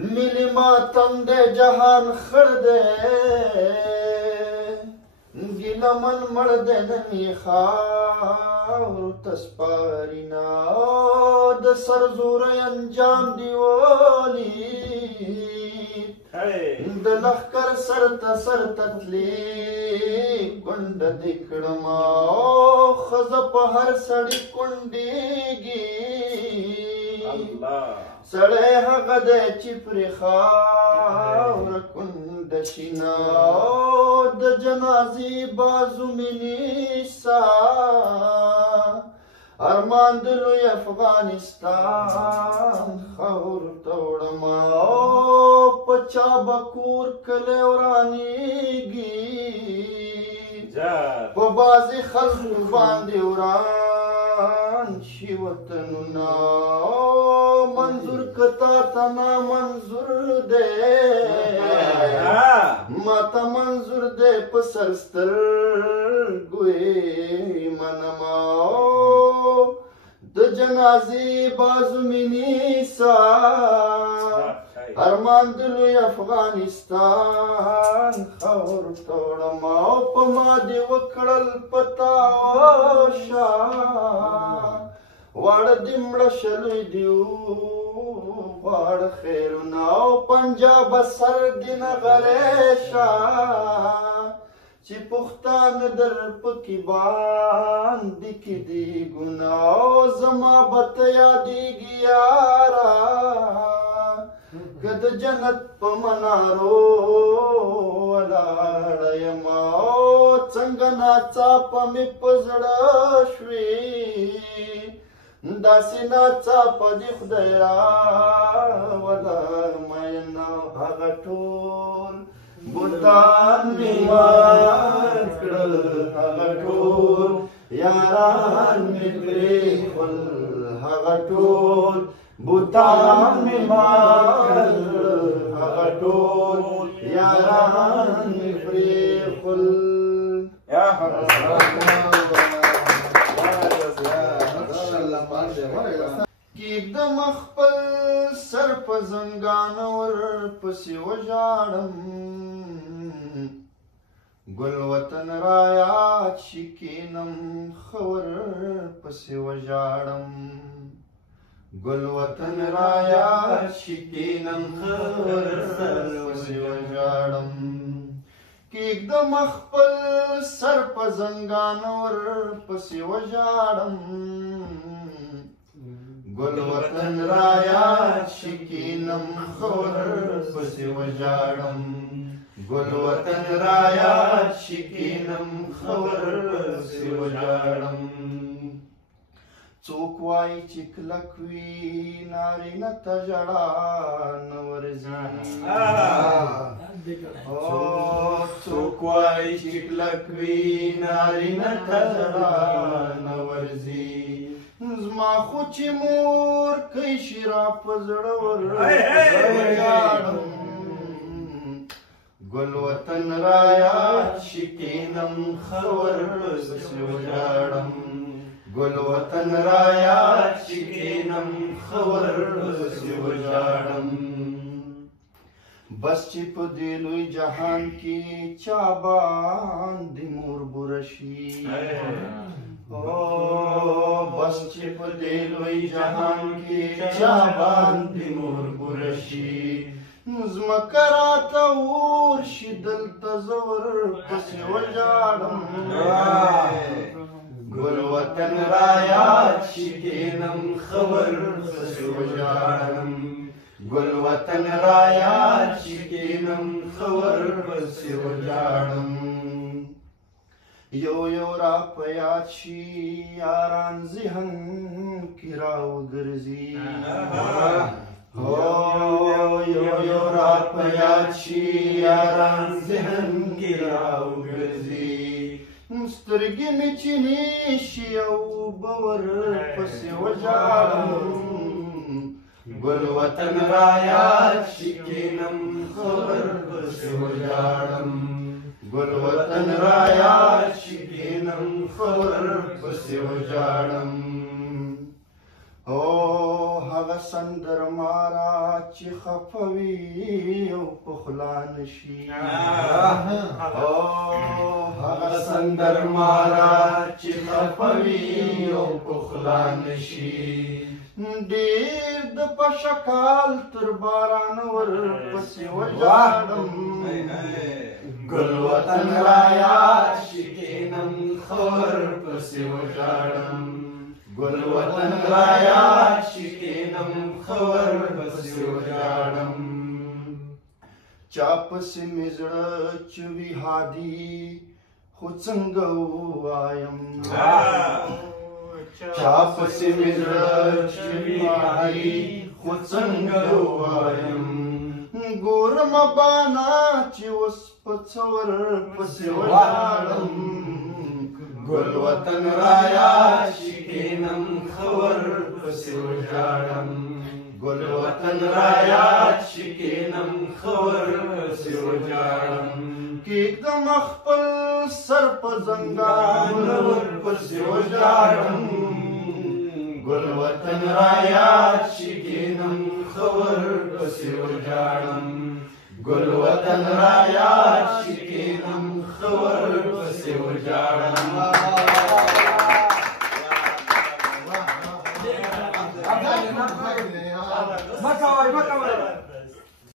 ملي ماتم د جهان خړ دی ګیله من مړ دی نني خاورو ته سپارېنا د سر زوری انجام دی ولید د لښکر سر ته تلې کونډه دې کړمه ښځه په هر سړي کونډېږي سړی هغه دی چې پرې خاوره کونډه شینه د جنازې بازو مې نیسه ارمان د لوی افغانستان خاورو ته وړمه په چا به کور کلی ورانېږي په بعضې خلکو باندې وران شي وطنونه منظور که تا ته نامنظور دی ما ته منظور دی په سر سترګو یې منمه د جنازې بازو مې نیسه ارمان د لوی افغانستان خاورو ته وړمه په ما دې وکړل په تاوشه واړه دې مړه شلوی دې غواړه خیرونه او پنجاب سر دې نغلی شه چې پښتانه در پکې باندې کېدي ګناه زما به ته یادېږي یاره که د جنت په منارو ولاړه یمه څنګه ناڅاپه مې په زړه شوې داسې ناڅاپه دې خدای راوله مینه هغه ټول بوتان مې مات کړل هغه ټول یاران مې پرېښول هغه ټول بوتان مې مات کړل هغه ټول یاران مې پرېښول کېږدم خپل سر په زنګانه ورپسې وژاړم ګل وطن رایاد شي کېنم ښه ورپسې وژاړم ګل وطن رایاد شي کېنم ښه ورپسې وژاړم کېږدم خپل سر په زنګانه ورپسې وژاړم ګل وطن رایاد شي کېنم ښه ورپسې وژاړم ګل وطن رایاد شي کېنم ښه ورپسې وژاړم څوک وایي چې کلک وي نارینه ته ژړا نه ورځي څوک وایي چې کلک وي نارینه ته ژړا نه ورځي زما خو چې مور کوي شي را په زړه ورژاړم ګل وطن رایاد شي کېنم ښه ورپسې وژاړم ګل وطن رایاد شي کېنم ښه ورپسې وژاړم بس چې په دې لوی جهان کې چا باندې مور بوره شي بس چې په دې لوی جهان کې چا باندې مور بوره شي ځمکه راته اور شي دلته زه ورپسې وژاړم ګل وطن رایاد شي کېنم ښه ورپسې وژاړم ګل وطن رایاد شي کېنم ښه ورپسې وژاړم یو یو را په یاد شي یاران ذهن کې راوګرځي یو یو را په یاد شي یاران ذهن کې راوګرځي سترګې مې چینې شي او به ورپسې وژاړم ګل وطن رایاد شي کېنم ښه ورپسې وژاړم ګل وطن رایاد شي کېنم ښه ورپسې وژاړم هغه سندر مارا چې خفوي او پخلا نشي هغه سندر مارا چې خفوي او پخلا نشي ډېر د پشکال تر باران ور پسې وژاړم ګل وطن را یاد شي کینم خور پسې وژاړم ګل وطن را یاد شي کینم خور پسې وژاړم چا پسې مې زړه چوي هادي خو څنګه ووایم چا پسې مې زړه چوي هادي خو څنګه ووایم ګورم بانا چې اوس په څور پسې ولاړم ګل وطن را یاد شي کینم خور پسې وژاړم ګل وطن را یاد شي کینم خور پسې وژاړم کېږدم خپل سر په زنګان ورپسې وژاړم ګل وطن را یاد شي کینم خور پسې وژاړم ګل وطن را یاد شي کینم خور پسې وژاړم